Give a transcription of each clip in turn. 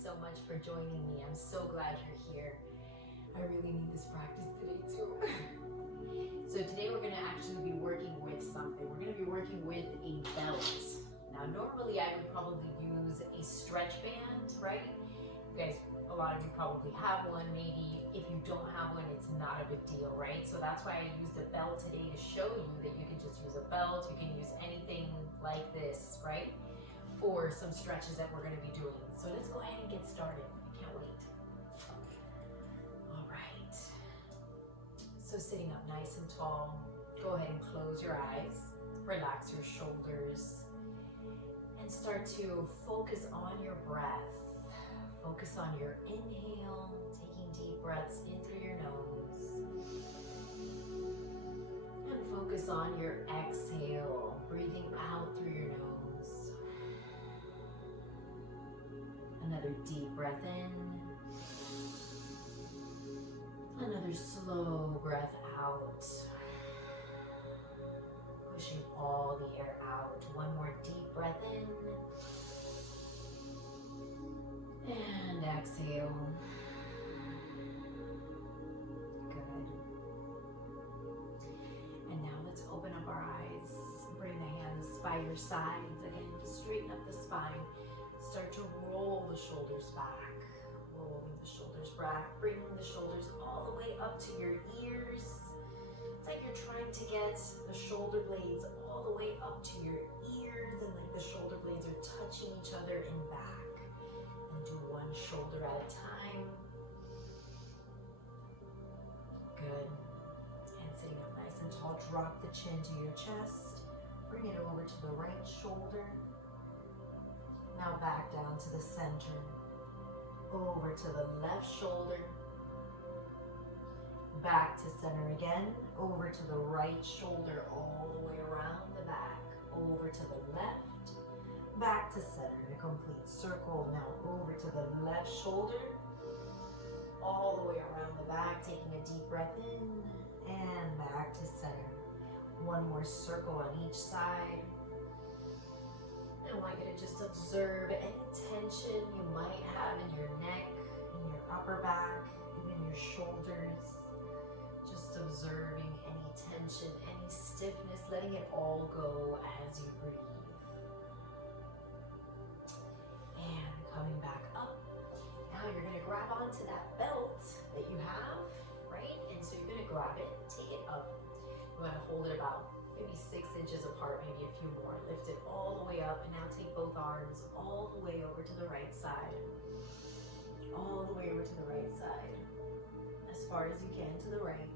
so much for joining me. I'm so glad you're here. I really need this practice today too. So today we're gonna actually be working with something. We're gonna be working with a belt. Now normally I would probably use a stretch band, right? You guys, a lot of you probably have one. Maybe if you don't have one, it's not a big deal, right? So that's why I used a belt today to show you that you can just use a belt. You can use anything like this, right? For some stretches that we're gonna be doing. So let's go ahead and get started. I can't wait. All right. So sitting up nice and tall, go ahead and close your eyes, relax your shoulders, and start to focus on your breath. Focus on your inhale, taking deep breaths in through your nose. And focus on your exhale, breathing out through your nose. Another deep breath in. Another slow breath out. Pushing all the air out. One more deep breath in. And exhale. Good. And now let's open up our eyes. Bring the hands by your sides. Again, straighten up the spine. Start to roll the shoulders back. Rolling the shoulders back, bringing the shoulders all the way up to your ears. It's like you're trying to get the shoulder blades all the way up to your ears, and like the shoulder blades are touching each other and back. And do one shoulder at a time. Good. And sitting up nice and tall, drop the chin to your chest. Bring it over to the right shoulder. Now back down to the center. Over to the left shoulder, back to center again, over to the right shoulder, all the way around the back, over to the left, back to center in a complete circle. Now over to the left shoulder, all the way around the back, taking a deep breath in, and back to center. One more circle on each side. I want you to just observe any tension you might have in your neck, in your upper back, even your shoulders. Just observing any tension, any stiffness, letting it all go as you breathe. And coming back up. Now you're gonna grab onto that belt that you have, right? And so you're gonna grab it, take it up. You wanna hold it about maybe 6 inches apart, maybe a few more. Lift it all the way up, and now take both arms all the way over to the right side. All the way over to the right side. As far as you can to the right.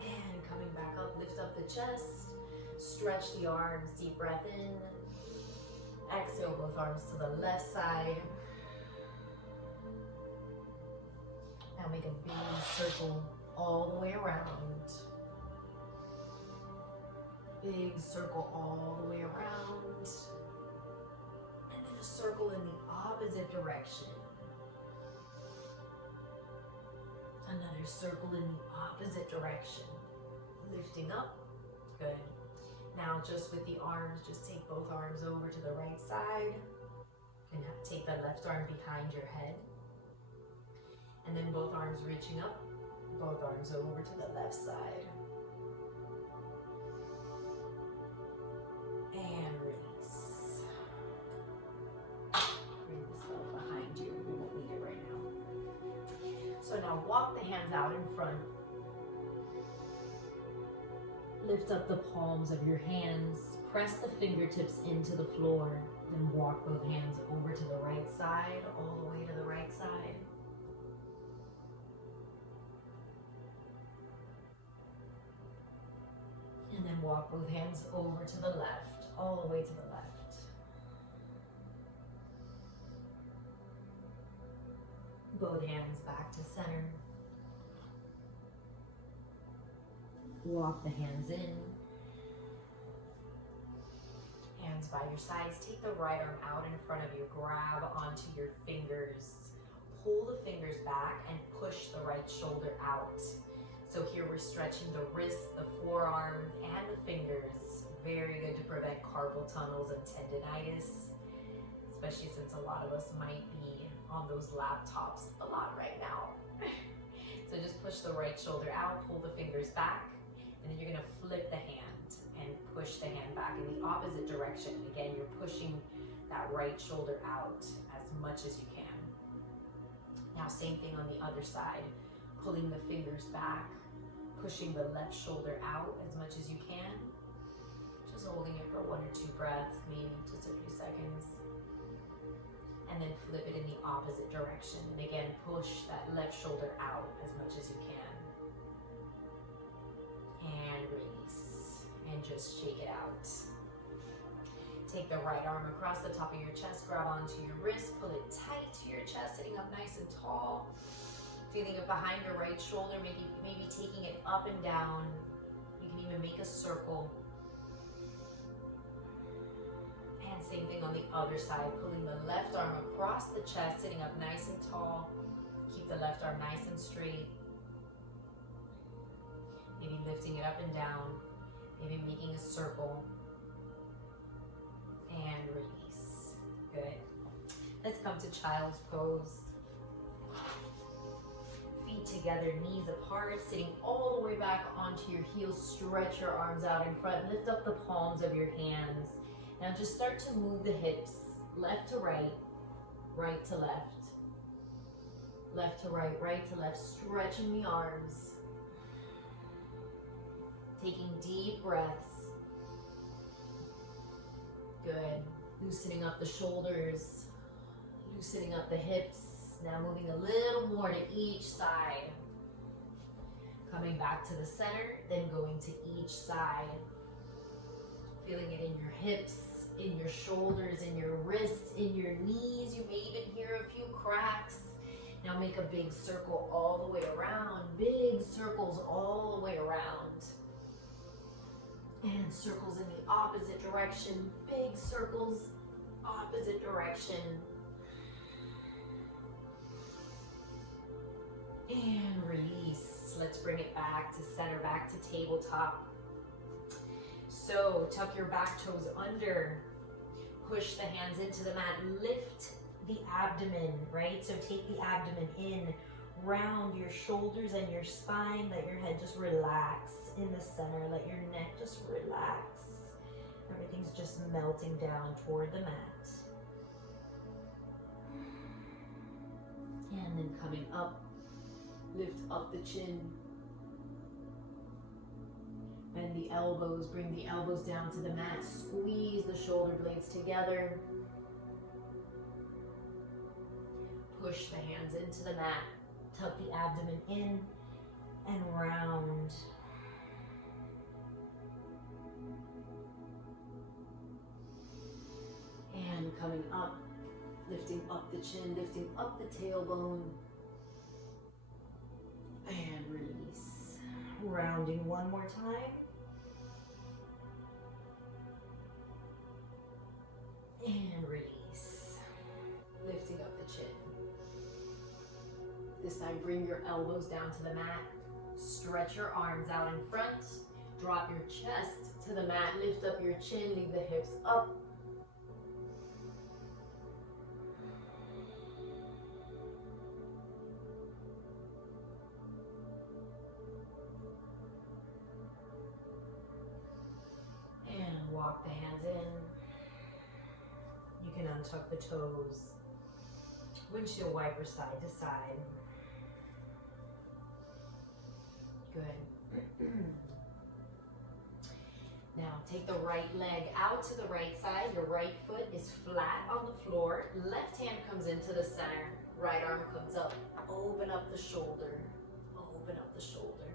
And coming back up, lift up the chest. Stretch the arms, deep breath in. Exhale, both arms to the left side. Now make a big circle all the way around. Big circle all the way around. And then a circle in the opposite direction. Another circle in the opposite direction. Lifting up. Good. Now just with the arms, just take both arms over to the right side. And take the left arm behind your head. And then both arms reaching up. Both arms over to the left side. And release. Bring this up behind you. We won't need it right now. So now walk the hands out in front. Lift up the palms of your hands. Press the fingertips into the floor. Then walk both hands over to the right side, all the way to the right side. And then walk both hands over to the left, all the way to the left. Both hands back to center. Walk the hands in. Hands by your sides. Take the right arm out in front of you. Grab onto your fingers. Pull the fingers back and push the right shoulder out. So here we're stretching the wrist, the forearm, and the fingers. Very good to prevent carpal tunnels and tendinitis. especially since a lot of us might be on those laptops a lot right now. So just push the right shoulder out, pull the fingers back, and then you're gonna flip the hand and push the hand back in the opposite direction. Again, you're pushing that right shoulder out as much as you can. Now, same thing on the other side, pulling the fingers back, pushing the left shoulder out as much as you can. Just holding it for 1 or 2 breaths, maybe just a few seconds. And then flip it in the opposite direction. And again, push that left shoulder out as much as you can. And release. And just shake it out. Take the right arm across the top of your chest, grab onto your wrist, pull it tight to your chest, sitting up nice and tall. Feeling it behind your right shoulder, maybe taking it up and down. You can even make a circle. And same thing on the other side, pulling the left arm across the chest, sitting up nice and tall. Keep the left arm nice and straight. Maybe lifting it up and down, maybe making a circle. And release. Good. Let's come to child's pose. Feet together, knees apart, sitting all the way back onto your heels. Stretch your arms out in front. Lift up the palms of your hands. Now just start to move the hips left to right, right to left. Left to right, right to left. Stretching the arms. Taking deep breaths. Good. Loosening up the shoulders, loosening up the hips. Now moving a little more to each side. Coming back to the center, then going to each side. Feeling it in your hips, in your shoulders, in your wrists, in your knees. You may even hear a few cracks. Now make a big circle all the way around. Big circles all the way around. And circles in the opposite direction. Big circles, opposite direction. And release. Let's bring it back to center, back to tabletop. So tuck your back toes under. Push the hands into the mat. Lift the abdomen, right? So take the abdomen in, round your shoulders and your spine. Let your head just relax in the center. Let your neck just relax. Everything's just melting down toward the mat. And then coming up, lift up the chin. Bend the elbows, bring the elbows down to the mat. Squeeze the shoulder blades together. Push the hands into the mat. Tuck the abdomen in and round. And coming up, lifting up the chin, lifting up the tailbone. And release. Rounding one more time. And release. Lifting up the chin. This time, bring your elbows down to the mat. Stretch your arms out in front. Drop your chest to the mat. Lift up your chin. Leave the hips up. And walk the hands in. You can untuck the toes. Windshield wiper side to side. Good. Now take the right leg out to the right side. Your right foot is flat on the floor. Left hand comes into the center. Right arm comes up. Open up the shoulder. Open up the shoulder.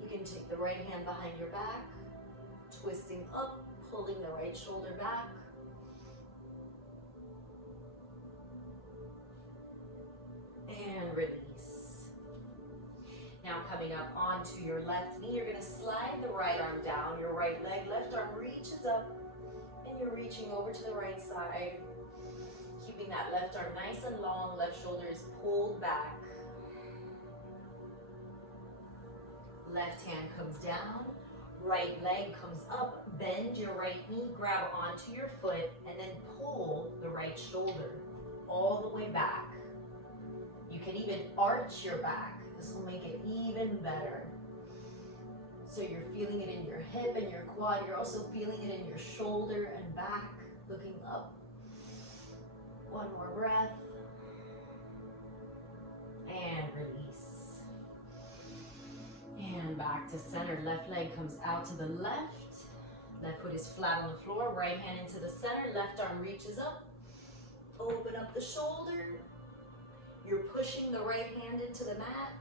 You can take the right hand behind your back. Twisting up, pulling the right shoulder back. And release. Now coming up onto your left knee, you're going to slide the right arm down, your right leg, left arm reaches up, and you're reaching over to the right side. Keeping that left arm nice and long, left shoulder is pulled back. Left hand comes down, Right leg comes up, bend your right knee, grab onto your foot, and then pull the right shoulder all the way back. You can even arch your back. This will make it even better. So you're feeling it in your hip and your quad. You're also feeling it in your shoulder and back, looking up. One more breath. And release. And back to center. Left leg comes out to the left. Left foot is flat on the floor. Right hand into the center. Left arm reaches up. Open up the shoulder. You're pushing the right hand into the mat.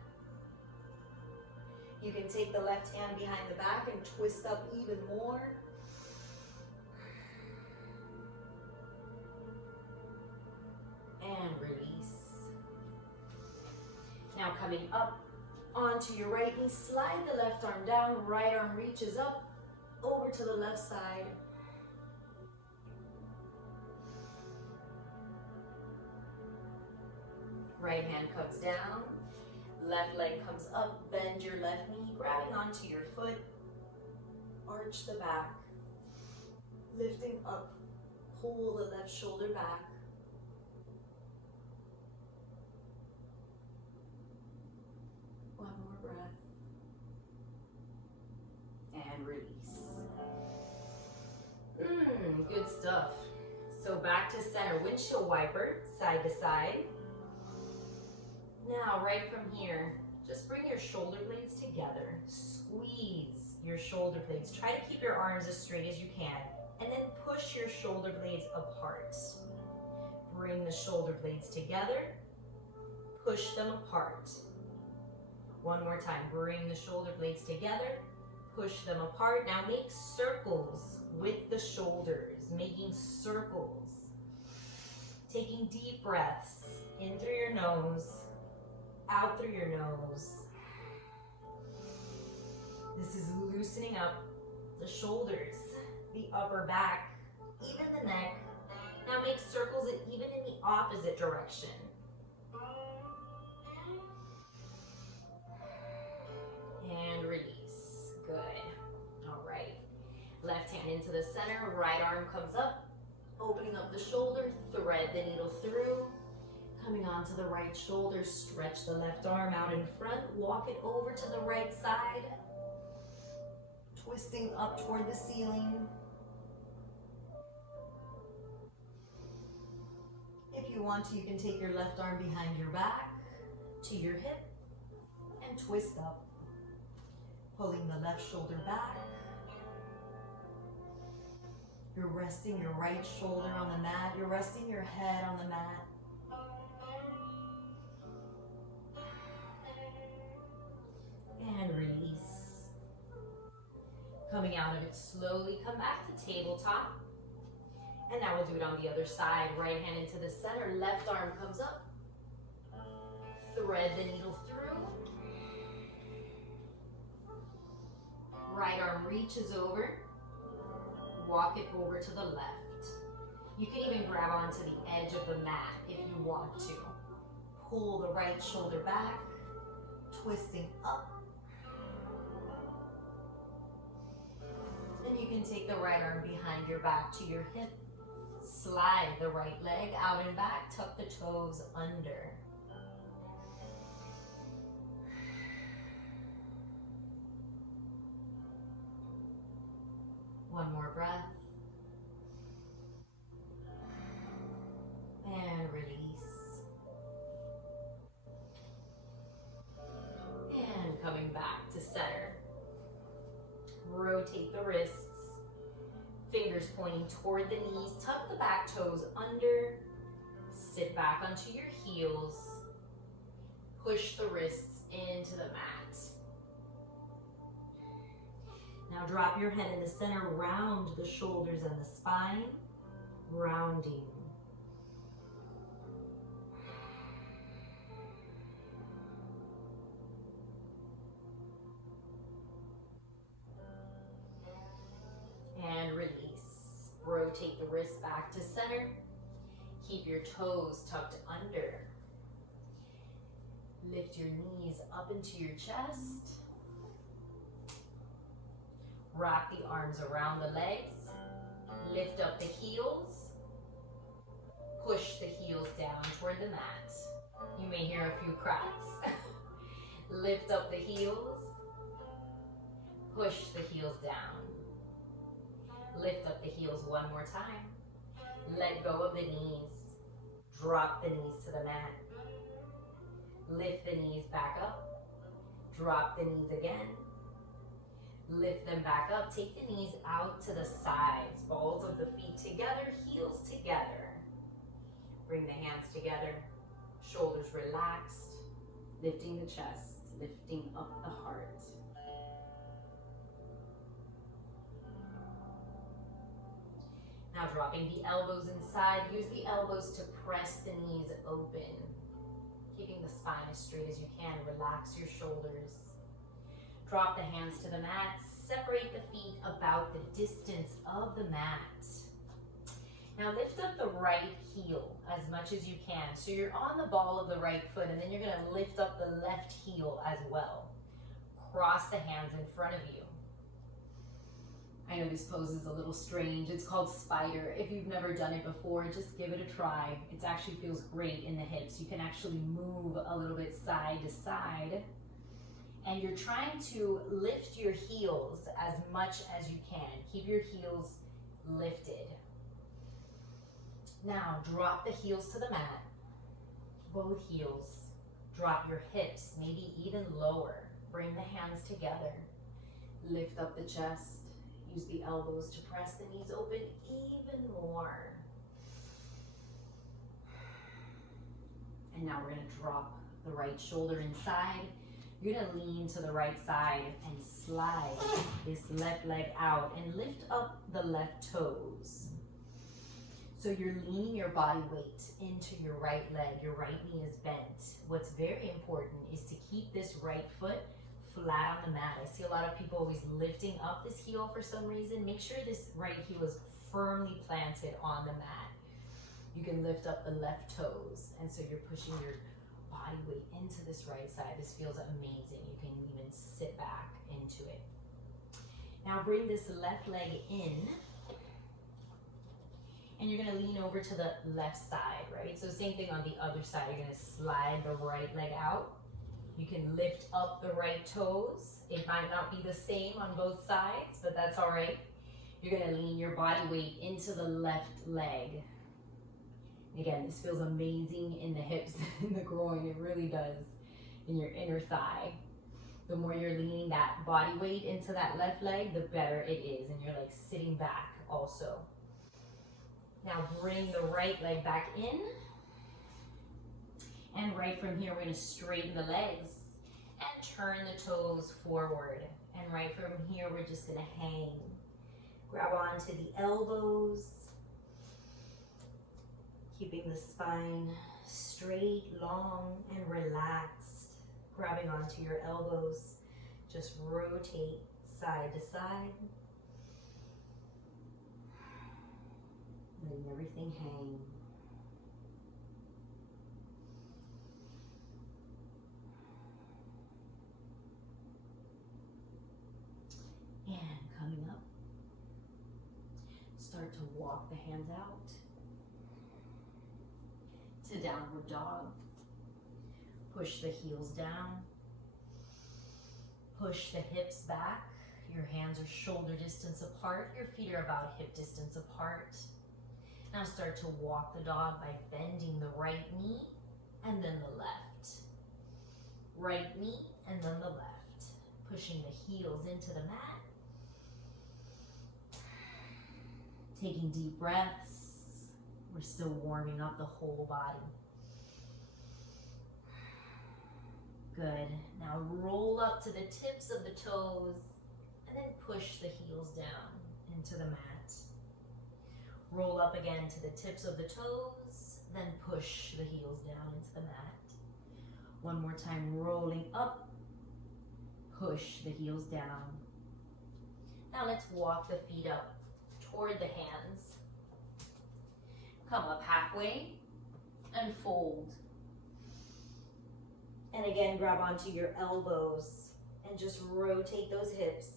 You can take the left hand behind the back and twist up even more. And release. Now coming up onto your right knee, slide the left arm down, right arm reaches up, over to the left side. Right hand comes down, left leg comes up, bend your left knee, grabbing onto your foot, arch the back, lifting up, pull the left shoulder back. One more breath. And release. Good stuff. So back to center, windshield wiper, side to side. Now, right from here, just bring your shoulder blades together. Squeeze your shoulder blades. Try to keep your arms as straight as you can. And then push your shoulder blades apart. Bring the shoulder blades together. Push them apart. One more time. Bring the shoulder blades together. Push them apart. Now make circles with the shoulders. Making circles. Taking deep breaths in through your nose. Out through your nose. This is loosening up the shoulders, the upper back, even the neck. Now make circles even in the opposite direction. And release. Good. All right. Left hand into the center, right arm comes up, opening up the shoulder, thread the needle through. Coming onto the right shoulder, stretch the left arm out in front, walk it over to the right side, twisting up toward the ceiling. If you want to, you can take your left arm behind your back to your hip and twist up, pulling the left shoulder back. You're resting your right shoulder on the mat. You're resting your head on the mat. And release. Coming out of it slowly, come back to tabletop. And now we'll do it on the other side. Right hand into the center, left arm comes up. Thread the needle through. Right arm reaches over. Walk it over to the left. You can even grab onto the edge of the mat if you want to. Pull the right shoulder back, twisting up. Then you can take the right arm behind your back to your hip. Slide the right leg out and back, tuck the toes under. One more breath. And release. And coming back to center. Rotate the wrists. Fingers pointing toward the knees. Tuck the back toes under. Sit back onto your heels. Push the wrists into the mat. Now drop your head in the center, round the shoulders and the spine, rounding. And release. Rotate the wrists back to center. Keep your toes tucked under. Lift your knees up into your chest. Wrap the arms around the legs. Lift up the heels. Push the heels down toward the mat. You may hear a few cracks. Lift up the heels. Push the heels down. Lift up the heels one more time. Let go of the knees. Drop the knees to the mat. Lift the knees back up. Drop the knees again. Lift them back up. Take the knees out to the sides. Balls of the feet together, heels together. Bring the hands together. Shoulders relaxed. Lifting the chest, lifting up the heart. Now dropping the elbows inside. Use the elbows to press the knees open. Keeping the spine as straight as you can. Relax your shoulders. Drop the hands to the mat. Separate the feet about the distance of the mat. Now lift up the right heel as much as you can. So you're on the ball of the right foot, and then you're gonna lift up the left heel as well. Cross the hands in front of you. I know this pose is a little strange. It's called spider. If you've never done it before, just give it a try. It actually feels great in the hips. You can actually move a little bit side to side. And you're trying to lift your heels as much as you can. Keep your heels lifted. Now drop the heels to the mat. Both heels. Drop your hips, maybe even lower. Bring the hands together. Lift up the chest. Use the elbows to press the knees open even more. And now we're gonna drop the right shoulder inside. You're gonna lean to the right side and slide this left leg out and lift up the left toes. So you're leaning your body weight into your right leg. Your right knee is bent. What's very important is to keep this right foot flat on the mat. I see a lot of people always lifting up this heel for some reason. Make sure this right heel is firmly planted on the mat. You can lift up the left toes, and so you're pushing your body weight into this right side. This feels amazing. You can even sit back into it. Now bring this left leg in, and you're gonna lean over to the left side, right? So same thing on the other side. You're gonna slide the right leg out. You can lift up the right toes. It might not be the same on both sides, but that's all right. You're gonna lean your body weight into the left leg. Again, this feels amazing in the hips and the groin. It really does, in your inner thigh. The more you're leaning that body weight into that left leg, the better it is. And you're like sitting back also. Now bring the right leg back in. And right from here, we're gonna straighten the legs and turn the toes forward. And right from here, we're just gonna hang. Grab onto the elbows. Keeping the spine straight, long, and relaxed. Grabbing onto your elbows. Just rotate side to side. Letting everything hang. And coming up, start to walk the hands out to downward dog. Push the heels down. Push the hips back. Your hands are shoulder distance apart. Your feet are about hip distance apart. Now start to walk the dog by bending the right knee and then the left. Right knee and then the left. Pushing the heels into the mat. Taking deep breaths. We're still warming up the whole body. Good. Now roll up to the tips of the toes and then push the heels down into the mat. Roll up again to the tips of the toes, then push the heels down into the mat. One more time, rolling up, push the heels down. Now let's walk the feet up toward the hands. Come up halfway and fold. And again, grab onto your elbows and just rotate those hips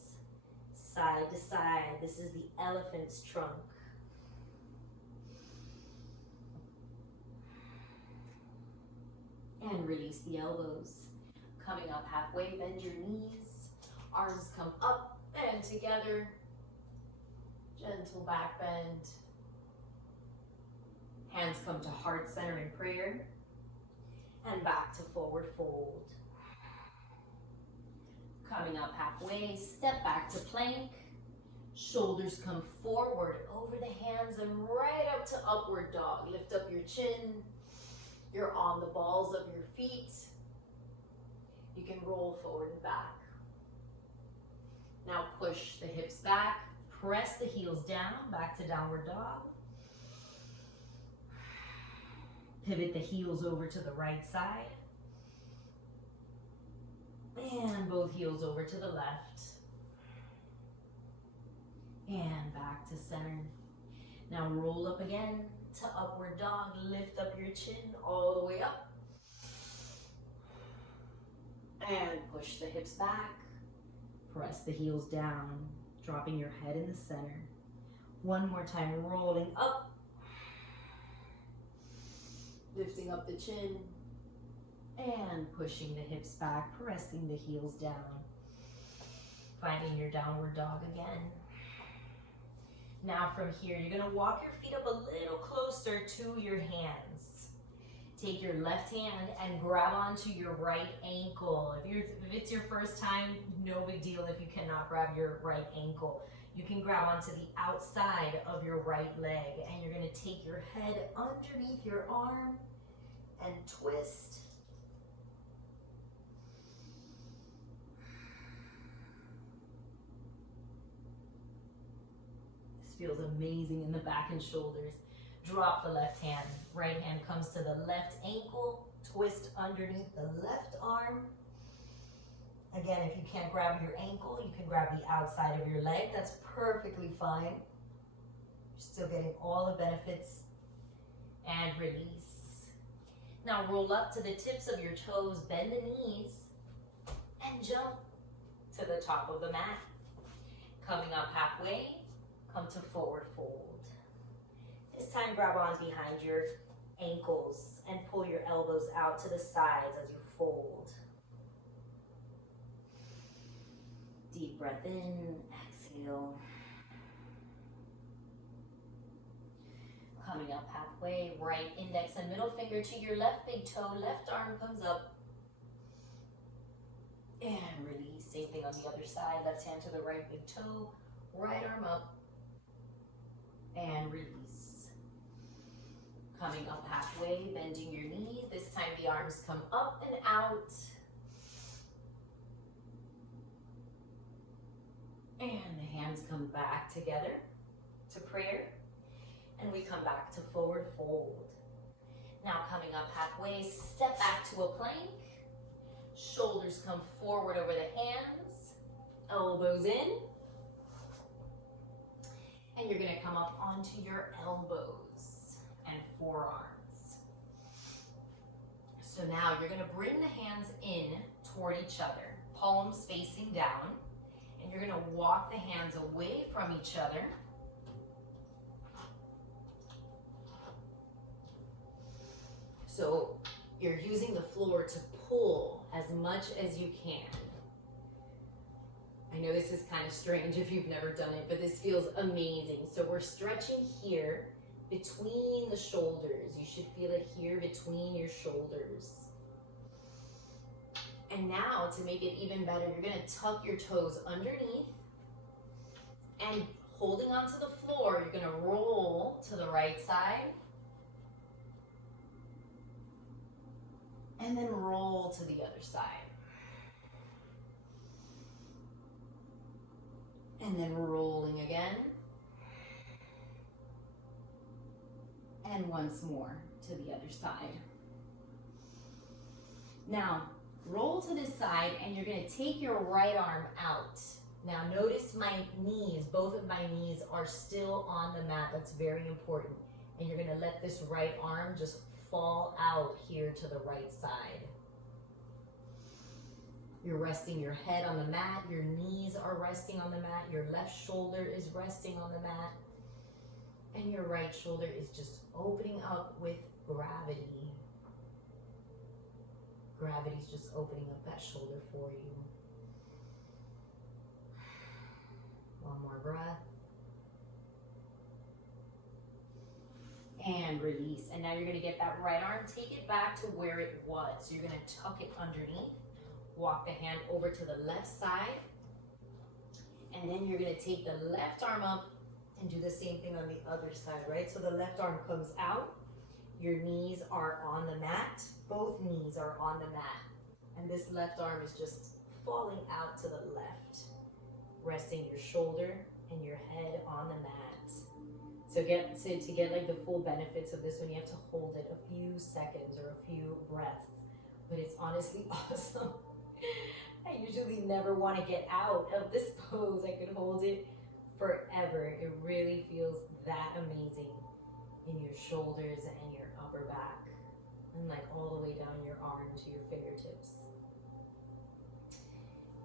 side to side. This is the elephant's trunk. And release the elbows. Coming up halfway, bend your knees. Arms come up and together. Gentle back bend. Hands come to heart center in prayer. And back to forward fold. Coming up halfway, step back to plank. Shoulders come forward over the hands and right up to upward dog. Lift up your chin. You're on the balls of your feet. You can roll forward and back. Now push the hips back. Press the heels down, back to downward dog. Pivot the heels over to the right side. And both heels over to the left. And back to center. Now roll up again to upward dog. Lift up your chin all the way up. And push the hips back. Press the heels down, dropping your head in the center. One more time, rolling up. Lifting up the chin. And pushing the hips back, pressing the heels down. Finding your downward dog again. Now from here, you're gonna walk your feet up a little closer to your hands. Take your left hand and grab onto your right ankle. If it's your first time, no big deal if you cannot grab your right ankle. You can grab onto the outside of your right leg, and you're gonna take your head underneath your arm and twist. This feels amazing in the back and shoulders. Drop the left hand. Right hand comes to the left ankle. Twist underneath the left arm. Again, if you can't grab your ankle, you can grab the outside of your leg. That's perfectly fine. You're still getting all the benefits. And release. Now roll up to the tips of your toes, bend the knees, and jump to the top of the mat. Coming up halfway, come to forward fold. This time grab on behind your ankles and pull your elbows out to the sides as you fold. Deep breath in, exhale. Coming up halfway, right index and middle finger to your left big toe, left arm comes up. And release, same thing on the other side, left hand to the right big toe, right arm up. And release. Coming up halfway, bending your knees. This time the arms come up and out. And the hands come back together to prayer. And we come back to forward fold. Now coming up halfway, step back to a plank. Shoulders come forward over the hands. Elbows in. And you're gonna come up onto your elbows and forearms. So now you're gonna bring the hands in toward each other, palms facing down, and you're gonna walk the hands away from each other. So you're using the floor to pull as much as you can. I know this is kind of strange if you've never done it, but this feels amazing. So we're stretching here between the shoulders. You should feel it here between your shoulders. And now to make it even better, you're gonna tuck your toes underneath and holding onto the floor, you're gonna roll to the right side and then roll to the other side. And then rolling again. And once more to the other side. Now, roll to this side and you're gonna take your right arm out. Now notice my knees, both of my knees are still on the mat. That's very important. And you're gonna let this right arm just fall out here to the right side. You're resting your head on the mat. Your knees are resting on the mat. Your left shoulder is resting on the mat. And your right shoulder is just opening up with gravity. Gravity's just opening up that shoulder for you. One more breath. And release. And now you're going to get that right arm, take it back to where it was. So you're going to tuck it underneath. Walk the hand over to the left side. And then you're going to take the left arm up and do the same thing on the other side, right? So the left arm comes out. Your knees are on the mat. Both knees are on the mat. And this left arm is just falling out to the left. Resting your shoulder and your head on the mat. So to get like the full benefits of this one, you have to hold it a few seconds or a few breaths. But it's honestly awesome. I usually never want to get out of this pose. I could hold it forever. It really feels that amazing in your shoulders and your upper back. And like all the way down your arm to your fingertips.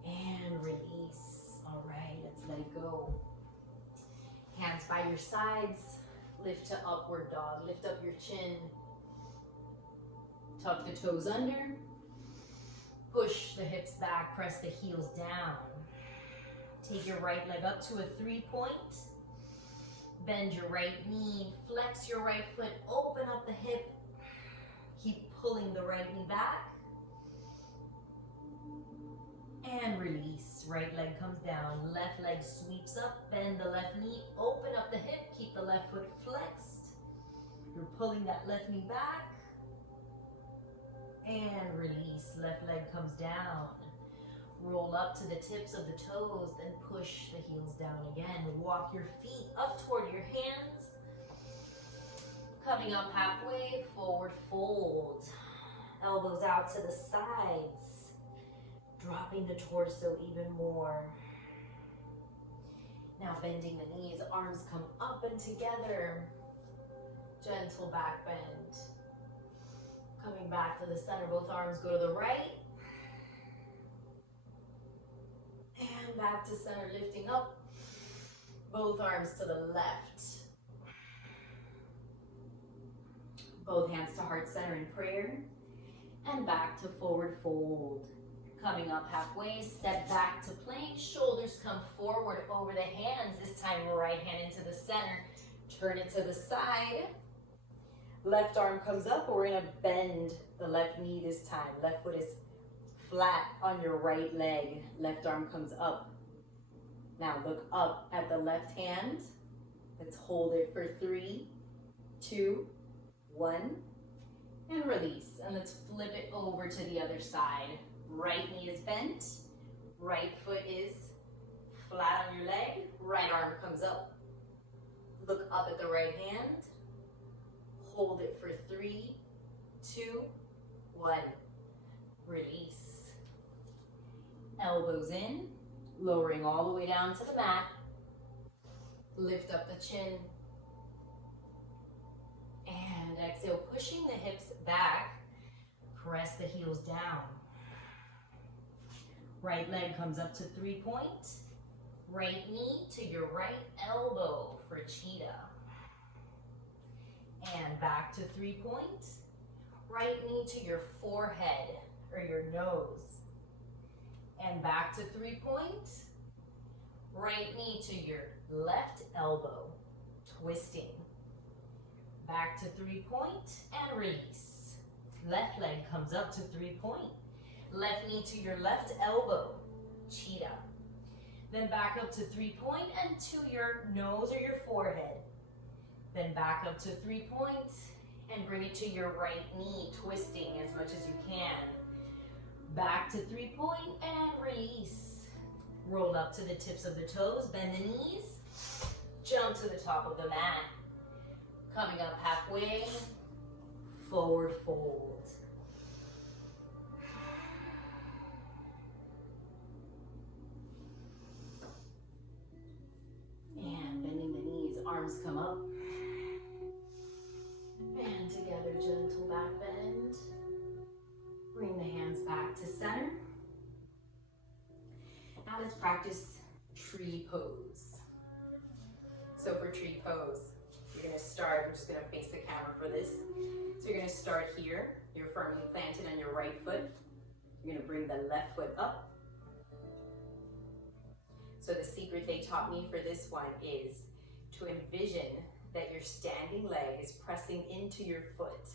And release. All right, let's let it go. Hands by your sides. Lift to upward dog. Lift up your chin. Tuck the toes under. Push the hips back. Press the heels down. Take your right leg up to a 3-point. Bend your right knee. Flex your right foot. Open up the hip. Keep pulling the right knee back. And release. Right leg comes down. Left leg sweeps up. Bend the left knee. Open up the hip. Keep the left foot flexed. You're pulling that left knee back. And release. Left leg comes down. Roll up to the tips of the toes. Then push the heels down again. Walk your feet up toward your hands. Coming up halfway. Forward fold. Elbows out to the sides. Dropping the torso even more. Now bending the knees, arms come up and together. Gentle back bend. Coming back to the center, both arms go to the right. And back to center, lifting up. Both arms to the left. Both hands to heart center in prayer. And back to forward fold. Coming up halfway, step back to plank. Shoulders come forward over the hands. This time, right hand into the center. Turn it to the side. Left arm comes up. We're going to bend the left knee this time. Left foot is flat on your right leg. Left arm comes up. Now look up at the left hand. Let's hold it for 3, 2, 1. And release. And let's flip it over to the other side. Right knee is bent, right foot is flat on your leg, right arm comes up. Look up at the right hand, hold it for 3, 2, 1. Release. Elbows in, lowering all the way down to the mat. Lift up the chin. And exhale, pushing the hips back, press the heels down. Right leg comes up to 3-point. Right knee to your right elbow for cheetah. And back to 3-point. Right knee to your forehead or your nose. And back to 3-point. Right knee to your left elbow, twisting. Back to 3-point and release. Left leg comes up to 3-point. Left knee to your left elbow, cheetah. Then back up to 3-point and to your nose or your forehead. Then back up to 3-point and bring it to your right knee, twisting as much as you can. Back to 3-point and release. Roll up to the tips of the toes, bend the knees, jump to the top of the mat. Coming up halfway, forward fold. And bending the knees, arms come up. And together, gentle back bend. Bring the hands back to center. Now let's practice tree pose. So for tree pose, you're gonna start, I'm just gonna face the camera for this. So you're gonna start here, you're firmly planted on your right foot. You're gonna bring the left foot up. So the secret they taught me for this one is to envision that your standing leg is pressing into your foot,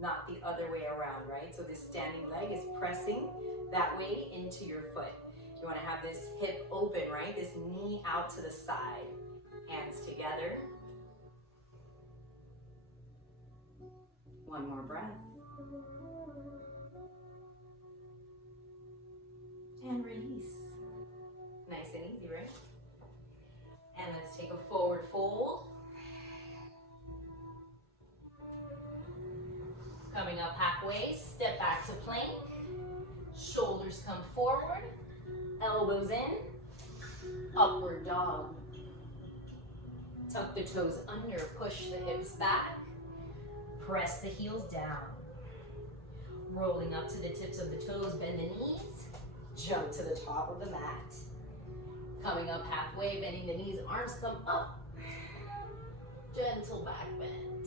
not the other way around, right? So this standing leg is pressing that way into your foot. You wanna have this hip open, right? This knee out to the side, hands together. One more breath. And release. Nice and easy, right? And let's take a forward fold. Coming up halfway, step back to plank. Shoulders come forward, elbows in, upward dog. Tuck the toes under, push the hips back. Press the heels down. Rolling up to the tips of the toes, bend the knees. Jump to the top of the mat. Coming up halfway, bending the knees, arms come up. Gentle back bend.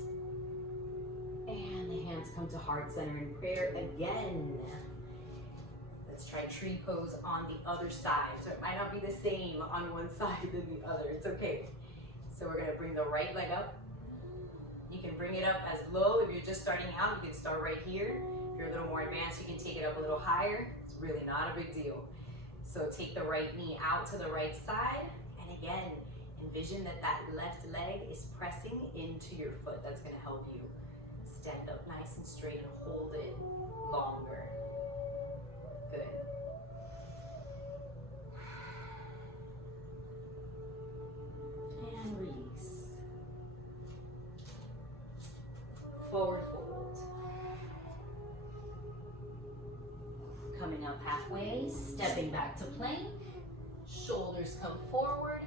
And the hands come to heart center in prayer again. Let's try tree pose on the other side. So it might not be the same on one side than the other. It's okay. So we're gonna bring the right leg up. You can bring it up as low. If you're just starting out, you can start right here. If you're a little more advanced, you can take it up a little higher. It's really not a big deal. So take the right knee out to the right side. And again, envision that that left leg is pressing into your foot. That's gonna help you stand up nice and straight and hold it longer. Good. And release. Forward fold. Coming up halfway, stepping back to plank. Shoulders come forward,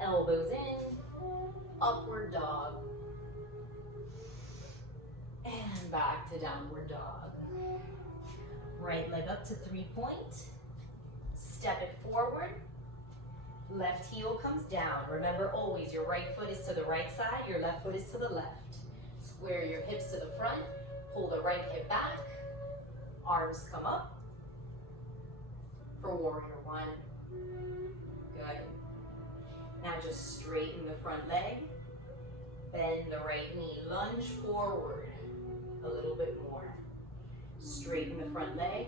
elbows in, upward dog. And back to downward dog. Right leg up to 3-point. Step it forward. Left heel comes down. Remember always your right foot is to the right side, your left foot is to the left. Square your hips to the front, pull the right hip back, arms come up for warrior one. Good. Now just straighten the front leg, bend the right knee, lunge forward a little bit more. Straighten the front leg,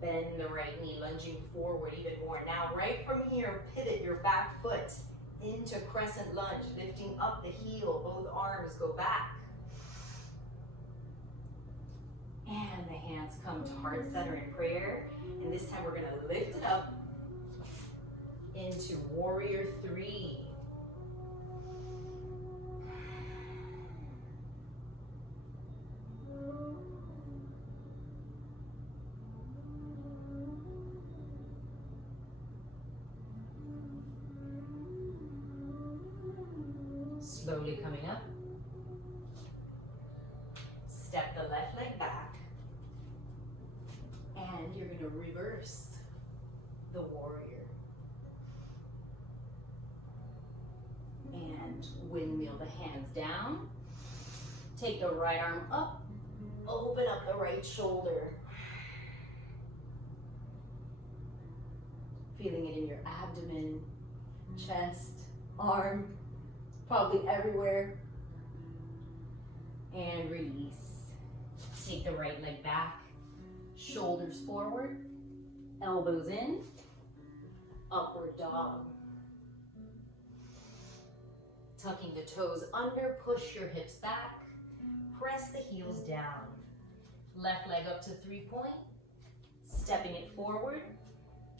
bend the right knee, lunging forward even more. Now right from here, pivot your back foot into crescent lunge, lifting up the heel, both arms go back. And the hands come to heart center in prayer. And this time we're gonna lift it up into warrior three. Slowly coming up. Step the left leg back. And you're gonna reverse the warrior. And windmill the hands down. Take the right arm up. Open up the right shoulder. Feeling it in your abdomen, chest, arm, probably everywhere. And release. Take the right leg back. Shoulders forward, elbows in, upward dog. Tucking the toes under, push your hips back, press the heels down. Left leg up to 3-point, stepping it forward,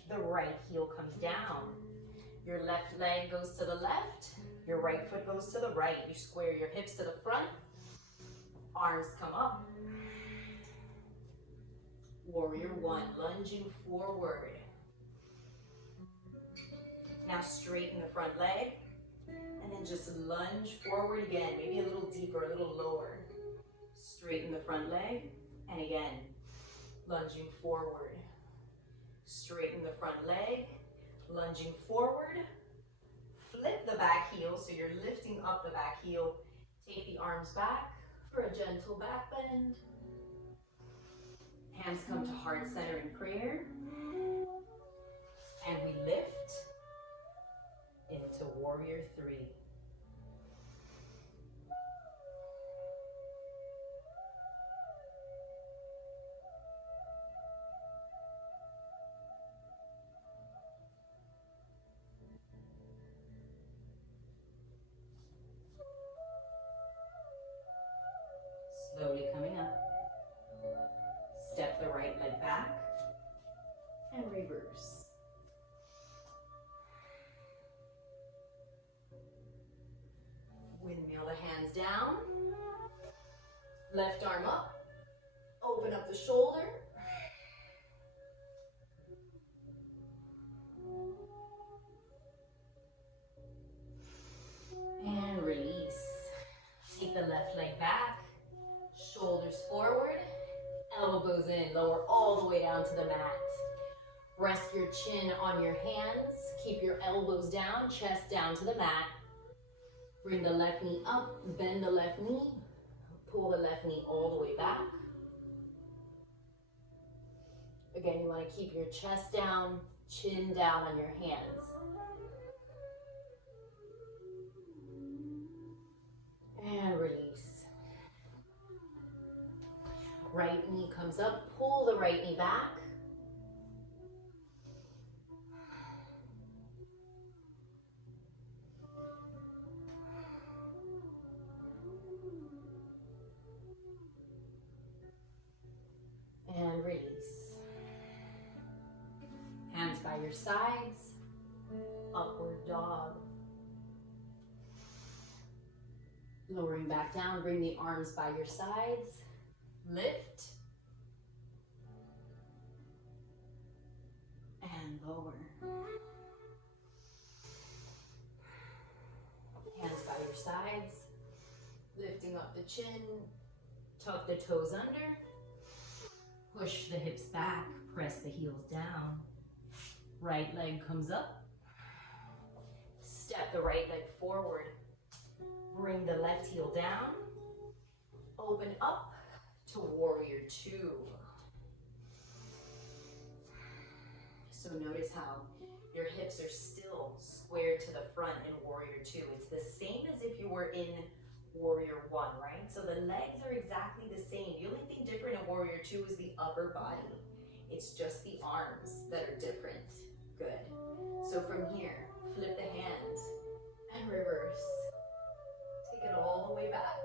the right heel comes down. Your left leg goes to the left, your right foot goes to the right. You square your hips to the front, arms come up. Warrior one, lunging forward. Now straighten the front leg, and then just lunge forward again, maybe a little deeper, a little lower. Straighten the front leg, and again, lunging forward. Straighten the front leg, Lunging forward, flip the back heel, so you're lifting up the back heel. Take the arms back for a gentle back bend. Hands come to heart center in prayer. And we lift into warrior three. Slowly coming up. Step the right leg back and reverse. Windmill the hands down. Left arm up. Open up the shoulder. And release. Take the left leg back. Shoulders forward. Elbows in. Lower all the way down to the mat. Rest your chin on your hands. Keep your elbows down. Chest down to the mat. Bring the left knee up. Bend the left knee. Pull the left knee all the way back. Again, you want to keep your chest down, chin down on your hands. And release. Right knee comes up, pull the right knee back. And release. Hands by your sides, upward dog. Lowering back down, bring the arms by your sides, lift, and lower. Hands by your sides, lifting up the chin, tuck the toes under, push the hips back, press the heels down. Right leg comes up, step the right leg forward, bring the left heel down, open up to warrior two. So notice how your hips are still squared to the front in warrior two. It's the same as if you were in warrior one, right? So the legs are exactly the same. The only thing different in warrior two is the upper body. It's just the arms that are different. Good. So from here, flip the hands and reverse. Take it all the way back.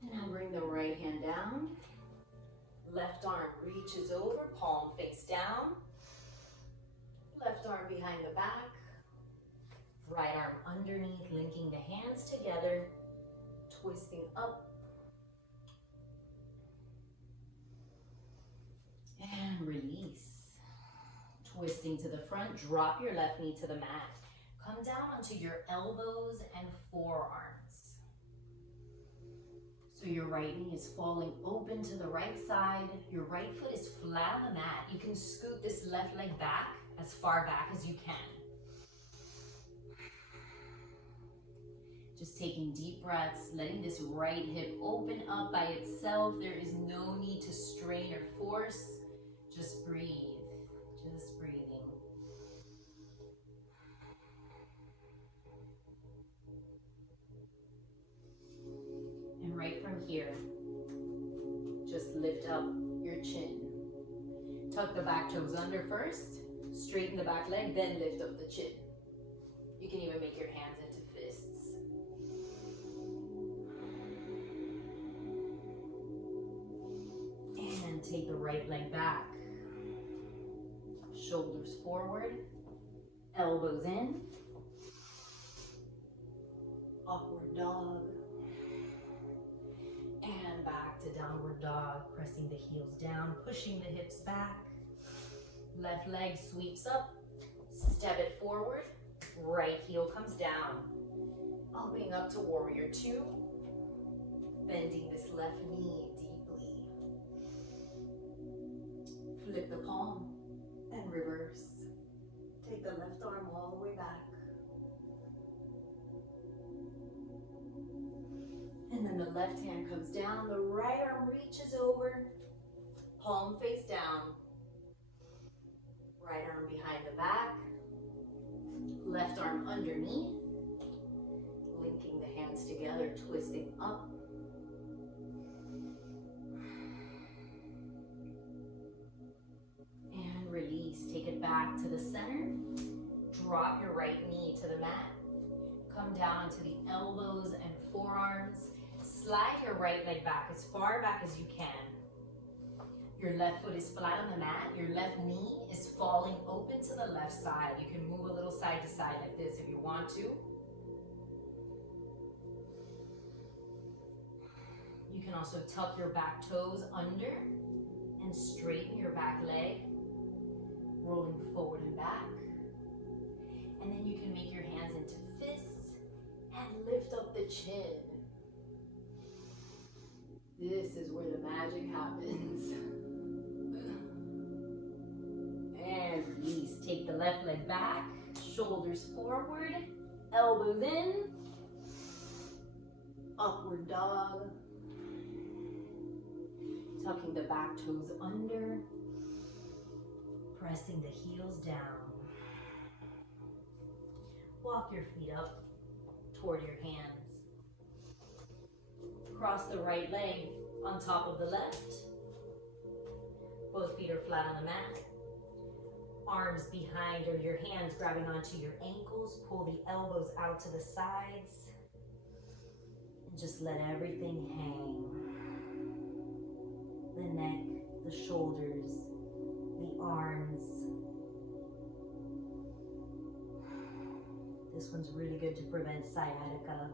And now bring the right hand down. Left arm reaches over, palm face down. Left arm behind the back. Right arm underneath, linking the hands together, twisting up. And release. Twisting to the front, drop your left knee to the mat. Come down onto your elbows and forearms. So your right knee is falling open to the right side. Your right foot is flat on the mat. You can scoot this left leg back as far back as you can. Just taking deep breaths, letting this right hip open up by itself. There is no need to strain or force. Just breathe, just breathing. And right from here, just lift up your chin. Tuck the back toes under first, straighten the back leg, then lift up the chin. You can even make your hands into fists. And take the right leg back. Shoulders forward, elbows in, upward dog, and back to downward dog, pressing the heels down, pushing the hips back, left leg sweeps up, step it forward, right heel comes down, opening up to warrior two, bending this left knee deeply. Flip the palm and reverse. Take the left arm all the way back. And then the left hand comes down, the right arm reaches over, palm face down. Right arm behind the back, left arm underneath, linking the hands together, twisting up. And release, take it back to the center. Drop your right knee to the mat. Come down to the elbows and forearms. Slide your right leg back as far back as you can. Your left foot is flat on the mat. Your left knee is falling open to the left side. You can move a little side to side like this if you want to. You can also tuck your back toes under and straighten your back leg, rolling forward and back. And then you can make your hands into fists and lift up the chin. This is where the magic happens. And release. Take the left leg back, shoulders forward, elbows in, upward dog. Tucking the back toes under, pressing the heels down. Walk your feet up toward your hands. Cross the right leg on top of the left. Both feet are flat on the mat. Arms behind or your hands grabbing onto your ankles. Pull the elbows out to the sides. And just let everything hang. The neck, the shoulders, the arms. This one's really good to prevent sciatica.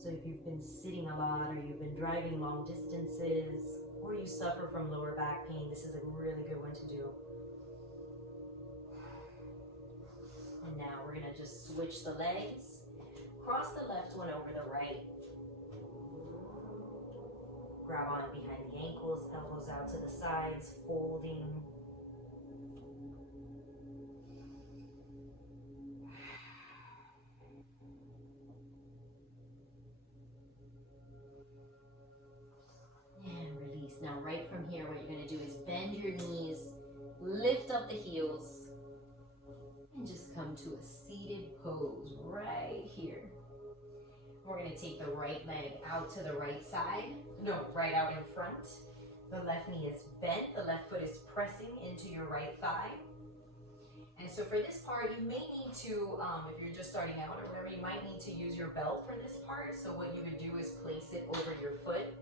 So if you've been sitting a lot or you've been driving long distances or you suffer from lower back pain, this is a really good one to do. And now we're gonna just switch the legs. Cross the left one over the right. Grab on behind the ankles, elbows out to the sides, folding. And release. Now right from here, what you're gonna do is bend your knees, lift up the heels, and just come to a seated pose right here. We're gonna take the right leg out to the right side. No, right out in front. The left knee is bent. The left foot is pressing into your right thigh. And so for this part, you may need to, if you're just starting out or whatever, you might need to use your belt for this part. So what you would do is place it over your foot,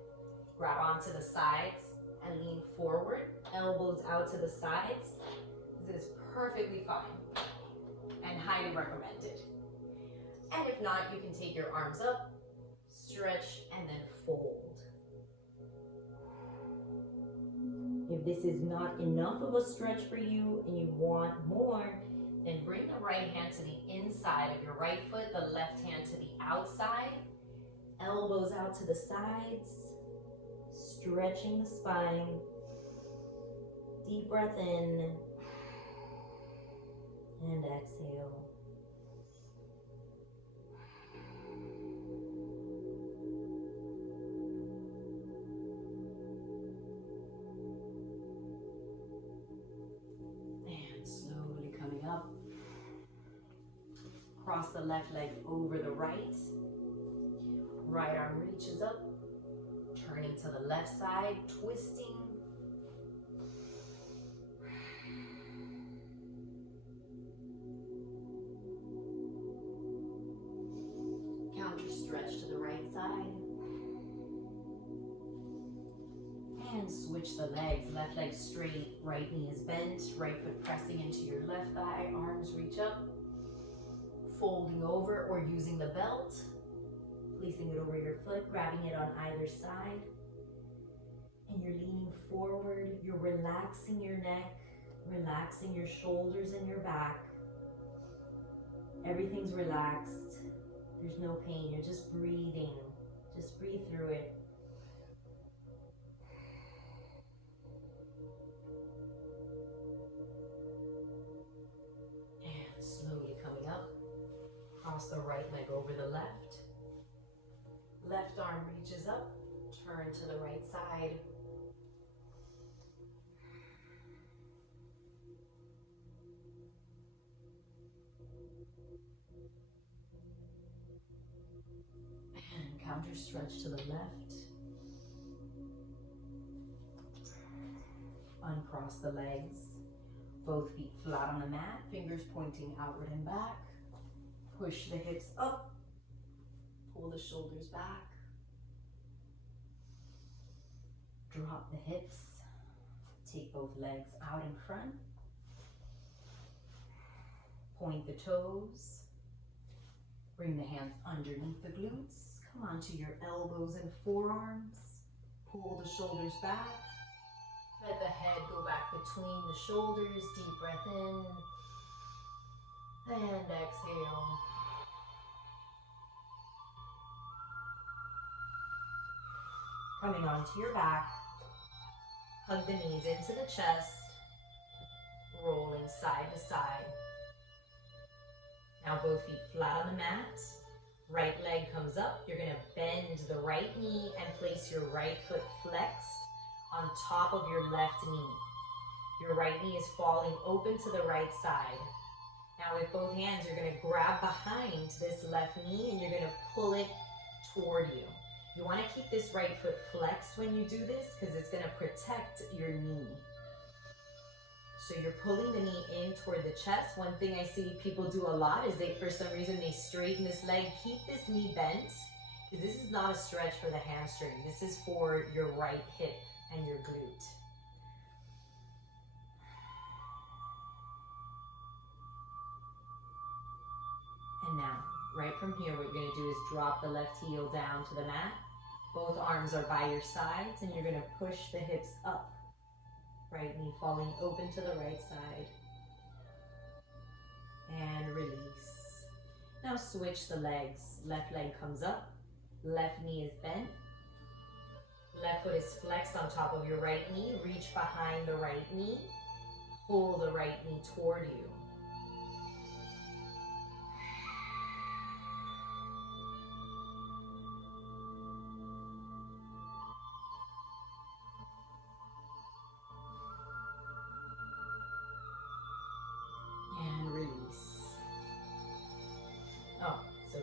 grab onto the sides, and lean forward. Elbows out to the sides. This is perfectly fine and highly recommended. And if not, you can take your arms up, stretch, and then fold. If this is not enough of a stretch for you and you want more, then bring the right hand to the inside of your right foot, the left hand to the outside, elbows out to the sides, stretching the spine. Deep breath in and exhale. Up. Cross the left leg over the right. Right arm reaches up, turning to the left side, twisting. Counter stretch to the right side. And switch the legs. Left leg straight, right knee is bent, right foot pressing into your left thigh, arms reach up, folding over or using the belt, placing it over your foot, grabbing it on either side, and you're leaning forward, you're relaxing your neck, relaxing your shoulders and your back. Everything's relaxed, there's no pain, you're just breathing, just breathe through it. over the left. Left arm reaches up, turn to the right side. And counter stretch to the left. Uncross the legs. Both feet flat on the mat, fingers pointing outward and back. Push the hips up. Pull the shoulders back. Drop the hips. Take both legs out in front. Point the toes. Bring the hands underneath the glutes. Come onto your elbows and forearms. Pull the shoulders back. Let the head go back between the shoulders. Deep breath in. And exhale. Coming onto your back. Hug the knees into the chest. Rolling side to side. Now both feet flat on the mat. Right leg comes up. You're going to bend the right knee and place your right foot flexed on top of your left knee. Your right knee is falling open to the right side. Now with both hands, you're going to grab behind this left knee and you're going to pull it toward you. You want to keep this right foot flexed when you do this because it's going to protect your knee. So you're pulling the knee in toward the chest. One thing I see people do a lot is for some reason they straighten this leg. Keep this knee bent because this is not a stretch for the hamstring. This is for your right hip and your glute. And now, right from here, what you're going to do is drop the left heel down to the mat. Both arms are by your sides and you're going to push the hips up. Right knee falling open to the right side. And release. Now switch the legs. Left leg comes up. Left knee is bent. Left foot is flexed on top of your right knee. Reach behind the right knee. Pull the right knee toward you.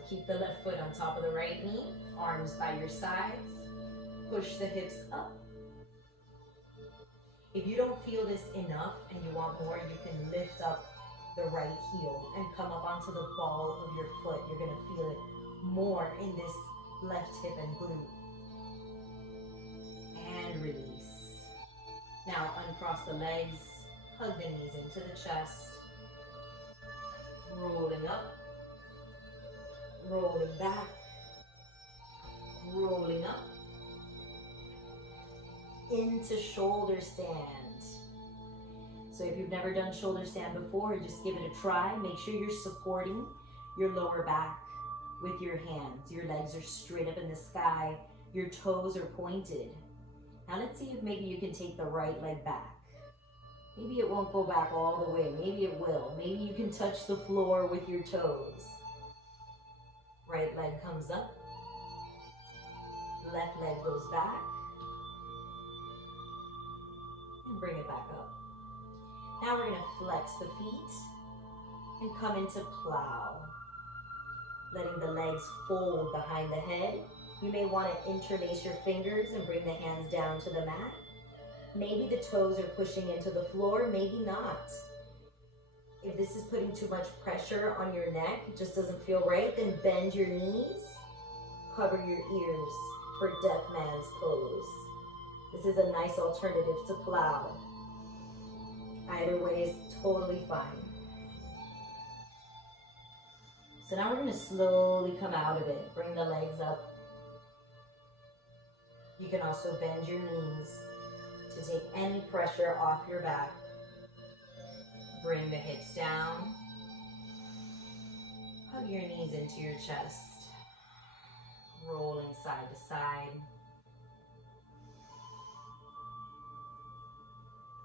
Keep the left foot on top of the right knee, arms by your sides. Push the hips up. If you don't feel this enough and you want more, you can lift up the right heel and come up onto the ball of your foot. You're going to feel it more in this left hip and glute. And release. Now uncross the legs, hug the knees into the chest. Rolling up. Rolling back, rolling up, into shoulder stand. So if you've never done shoulder stand before, just give it a try. Make sure you're supporting your lower back with your hands. Your legs are straight up in the sky. Your toes are pointed. Now let's see if maybe you can take the right leg back. Maybe it won't go back all the way. Maybe it will. Maybe you can touch the floor with your toes. Right leg comes up, left leg goes back, and bring it back up. Now we're going to flex the feet and come into plow, letting the legs fold behind the head. You may want to interlace your fingers and bring the hands down to the mat. Maybe the toes are pushing into the floor, maybe not. If this is putting too much pressure on your neck, it just doesn't feel right, then bend your knees, cover your ears for deaf man's pose. This is a nice alternative to plow. Either way is totally fine. So now we're going to slowly come out of it. Bring the legs up. You can also bend your knees to take any pressure off your back. Bring the hips down. Hug your knees into your chest. Rolling side to side.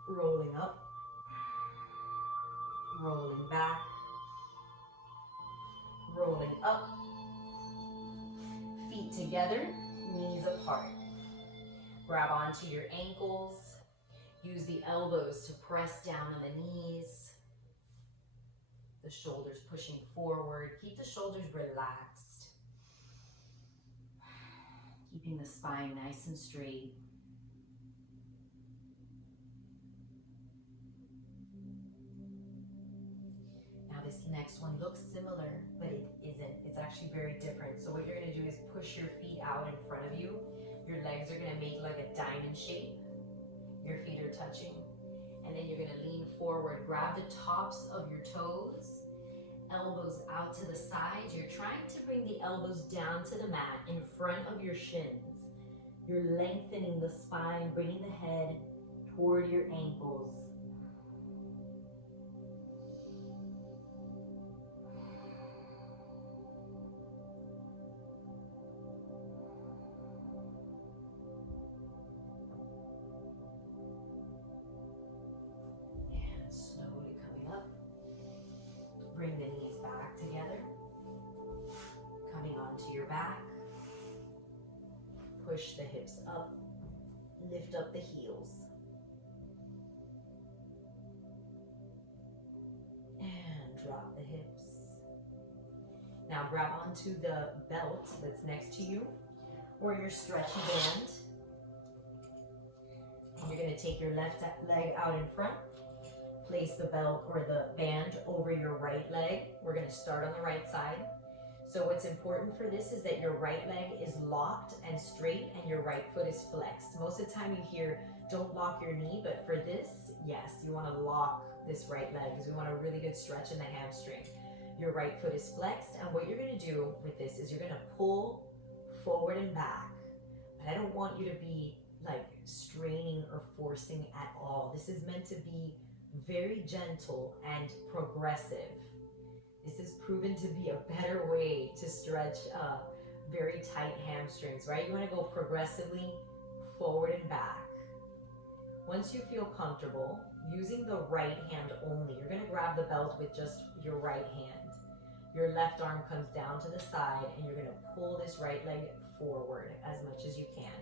Rolling up. Rolling back. Rolling up. Feet together, knees apart. Grab onto your ankles. Use the elbows to press down on the knees. The shoulders pushing forward. Keep the shoulders relaxed. Keeping the spine nice and straight. Now this next one looks similar, but it isn't. It's actually very different. So what you're gonna do is push your feet out in front of you. Your legs are gonna make like a diamond shape. Your feet are touching. And then you're gonna lean forward. Grab the tops of your toes. Elbows out to the sides. You're trying to bring the elbows down to the mat in front of your shins. You're lengthening the spine, bringing the head toward your ankles. And slowly coming up. Bring the knees back together. Coming onto your back. Push the hips up. Lift up the heels. And drop the hips. Now grab onto the belt that's next to you or your stretchy band. And you're going to take your left leg out in front. Place the belt or the band over your right leg. We're going to start on the right side. So what's important for this is that your right leg is locked and straight and your right foot is flexed. Most of the time you hear, don't lock your knee, but for this, yes, you want to lock this right leg because we want a really good stretch in the hamstring. Your right foot is flexed, and what you're going to do with this is you're going to pull forward and back. But I don't want you to be like straining or forcing at all. This is meant to be very gentle and progressive. This is proven to be a better way to stretch very tight hamstrings, right? You want to go progressively forward and back. Once you feel comfortable, using the right hand only, you're going to grab the belt with just your right hand. Your left arm comes down to the side and you're going to pull this right leg forward as much as you can.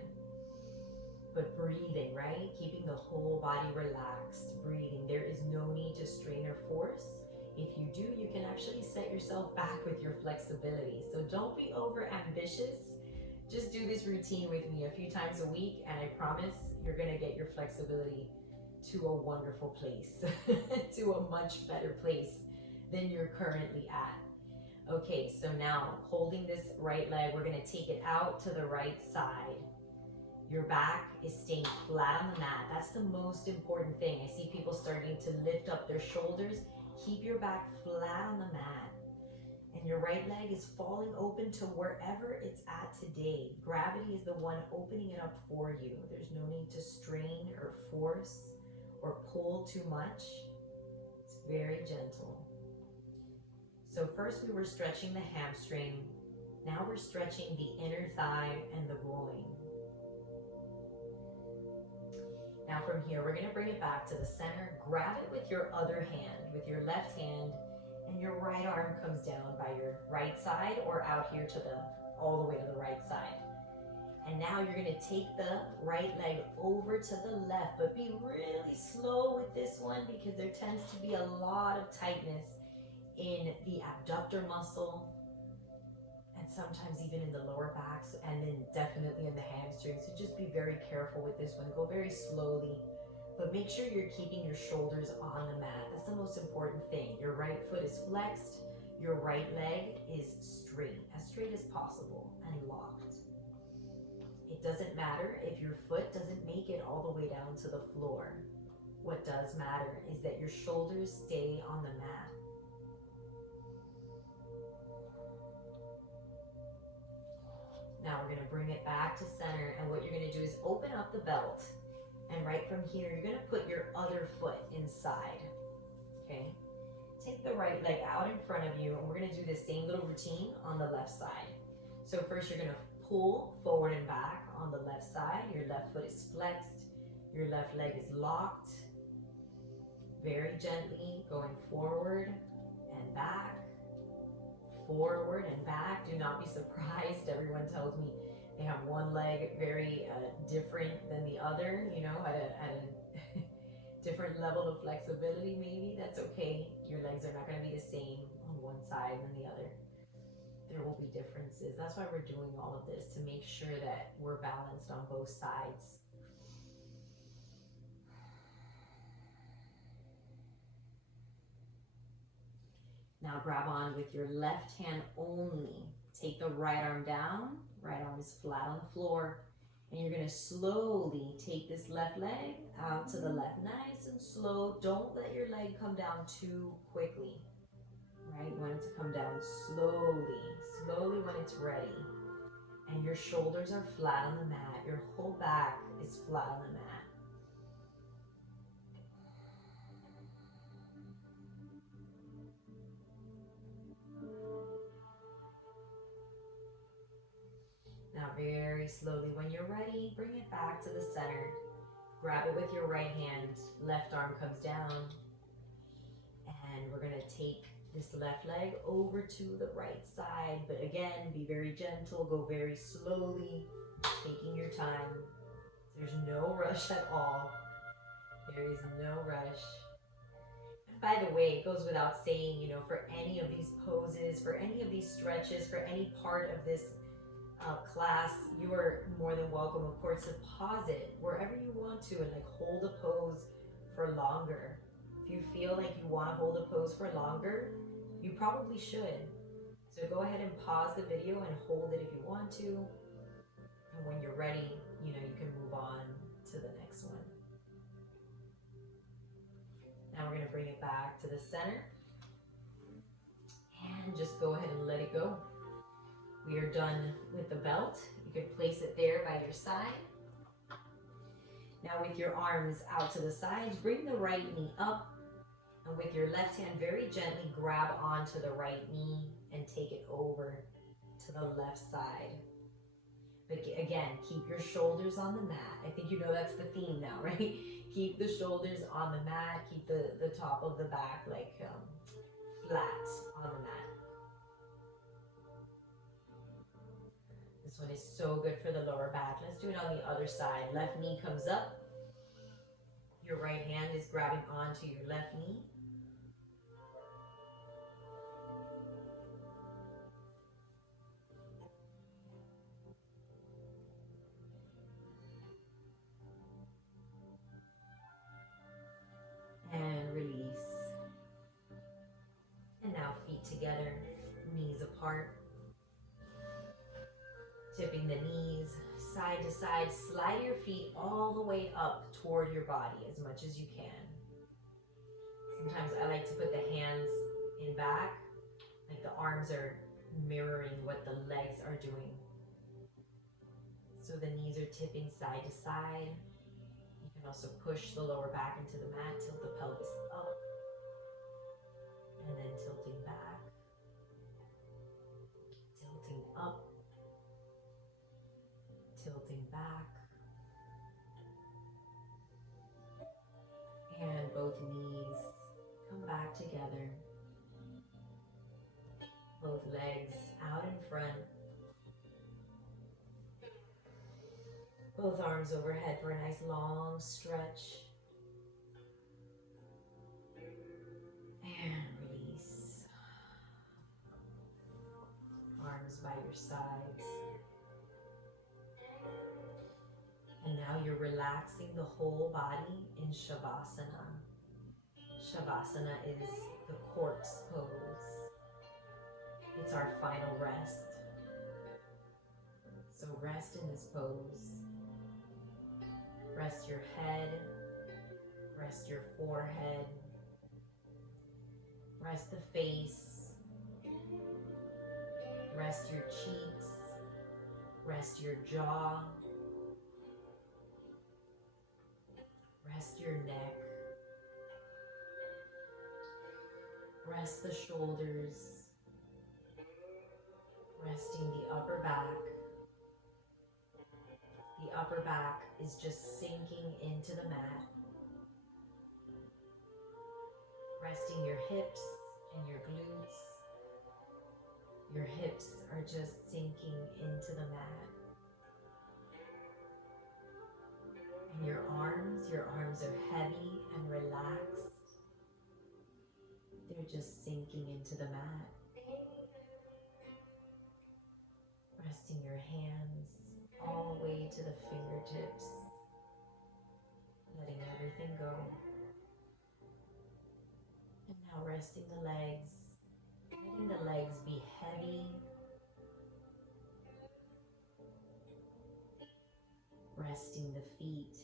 But breathing, right? Keeping the whole body relaxed, breathing. There is no need to strain or force. If you do, you can actually set yourself back with your flexibility. So don't be over ambitious. Just do this routine with me a few times a week, and I promise you're gonna get your flexibility to a wonderful place, to a much better place than you're currently at. Okay, so now holding this right leg, we're gonna take it out to the right side. Your back is staying flat on the mat. That's the most important thing. I see people starting to lift up their shoulders. Keep your back flat on the mat. And your right leg is falling open to wherever it's at today. Gravity is the one opening it up for you. There's no need to strain or force or pull too much. It's very gentle. So first we were stretching the hamstring. Now we're stretching the inner thigh and the groin. Now from here, we're gonna bring it back to the center. Grab it with your other hand, with your left hand, and your right arm comes down by your right side or out here to all the way to the right side. And now you're gonna take the right leg over to the left, but be really slow with this one because there tends to be a lot of tightness in the abductor muscle, and sometimes even in the lower backs, and then definitely in the hamstrings. So just be very careful with this one. Go very slowly, but make sure you're keeping your shoulders on the mat. That's the most important thing. Your right foot is flexed, your right leg is straight as possible and locked. It doesn't matter if your foot doesn't make it all the way down to the floor. What does matter is that your shoulders stay on the mat. Now we're gonna bring it back to center, and what you're gonna do is open up the belt, and right from here, you're gonna put your other foot inside, okay? Take the right leg out in front of you, and we're gonna do the same little routine on the left side. So first you're gonna pull forward and back on the left side. Your left foot is flexed, your left leg is locked. Very gently going forward and back, forward and back. Do not be surprised. Everyone tells me they have one leg very different than the other, you know, at a different level of flexibility. Maybe that's okay. Your legs are not going to be the same on one side than the other. There will be differences. That's why we're doing all of this, to make sure that we're balanced on both sides. Now grab on with your left hand only. Take the right arm down. Right arm is flat on the floor. And you're going to slowly take this left leg out to the left. Nice and slow. Don't let your leg come down too quickly. Right? You want it to come down slowly. Slowly when it's ready. And your shoulders are flat on the mat. Your whole back is flat on the mat. Now very slowly, when you're ready, bring it back to the center. Grab it with your right hand. Left arm comes down. And we're going to take this left leg over to the right side. But again, be very gentle. Go very slowly, taking your time. There's no rush at all. There is no rush. And by the way, it goes without saying, you know, for any of these poses, for any of these stretches, for any part of this class, you are more than welcome, of course, to pause it wherever you want to and like hold a pose for longer. If you feel like you want to hold a pose for longer, you probably should. So go ahead and pause the video and hold it if you want to. And when you're ready, you know, you can move on to the next one. Now we're going to bring it back to the center. And just go ahead and let it go. We are done with the belt. You can place it there by your side. Now with your arms out to the sides, bring the right knee up. And with your left hand, very gently grab onto the right knee and take it over to the left side. But again, keep your shoulders on the mat. I think you know that's the theme now, right? Keep the shoulders on the mat. Keep the top of the back like flat on the mat. This one is so good for the lower back. Let's do it on the other side. Left knee comes up. Your right hand is grabbing onto your left knee. And release. And now feet together, knees apart. Tipping the knees side to side. Slide your feet all the way up toward your body as much as you can. Sometimes I like to put the hands in back, like the arms are mirroring what the legs are doing. So the knees are tipping side to side. You can also push the lower back into the mat, tilt the pelvis up, and then tilting back, tilting up, tilting back, and both knees come back together, both legs out in front, both arms overhead for a nice long stretch, and release. Arms by your sides. And now you're relaxing the whole body in Shavasana. Shavasana is the corpse pose. It's our final rest. So rest in this pose. Rest your head. Rest your forehead. Rest the face. Rest your cheeks. Rest your jaw. Rest your neck. Rest the shoulders. Resting the upper back. The upper back is just sinking into the mat. Resting your hips and your glutes. Your hips are just sinking into the mat. And your arms are heavy and relaxed. They're just sinking into the mat. Resting your hands all the way to the fingertips. Letting everything go. And now resting the legs. Letting the legs be heavy. Resting the feet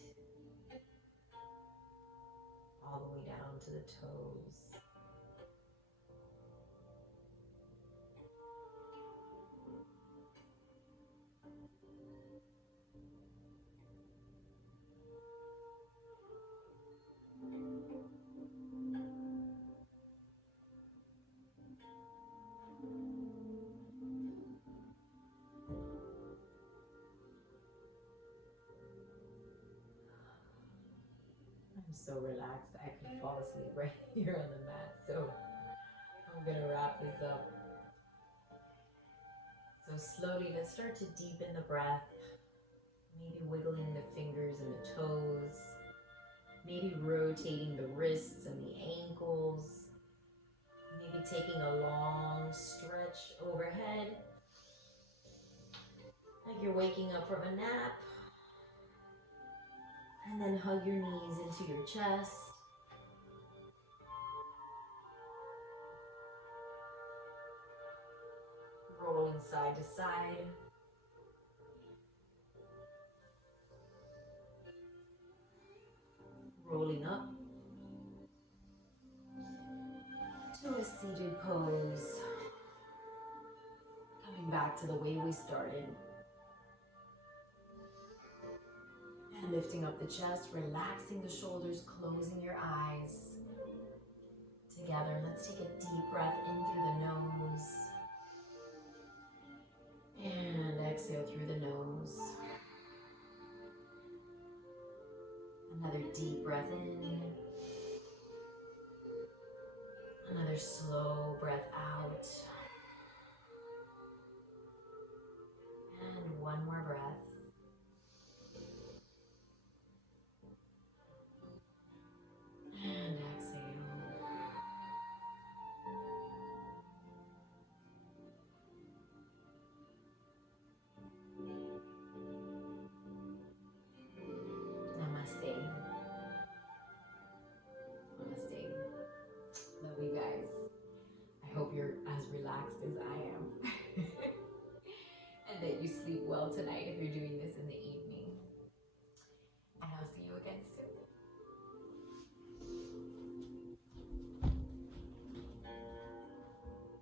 all the way down to the toes. I'm so relaxed, I could fall asleep right here on the mat, so I'm gonna wrap this up. So slowly, let's start to deepen the breath, maybe wiggling the fingers and the toes, maybe rotating the wrists and the ankles, maybe taking a long stretch overhead, like you're waking up from a nap. And then hug your knees into your chest. Rolling side to side. Rolling up to a seated pose. Coming back to the way we started. And lifting up the chest, relaxing the shoulders, closing your eyes. Together, let's take a deep breath in through the nose. And exhale through the nose. Another deep breath in. Another slow breath out. And one more breath. And exhale. Namaste. Namaste. Love you guys. I hope you're as relaxed as I am. And that you sleep well tonight if you're doing this in the evening.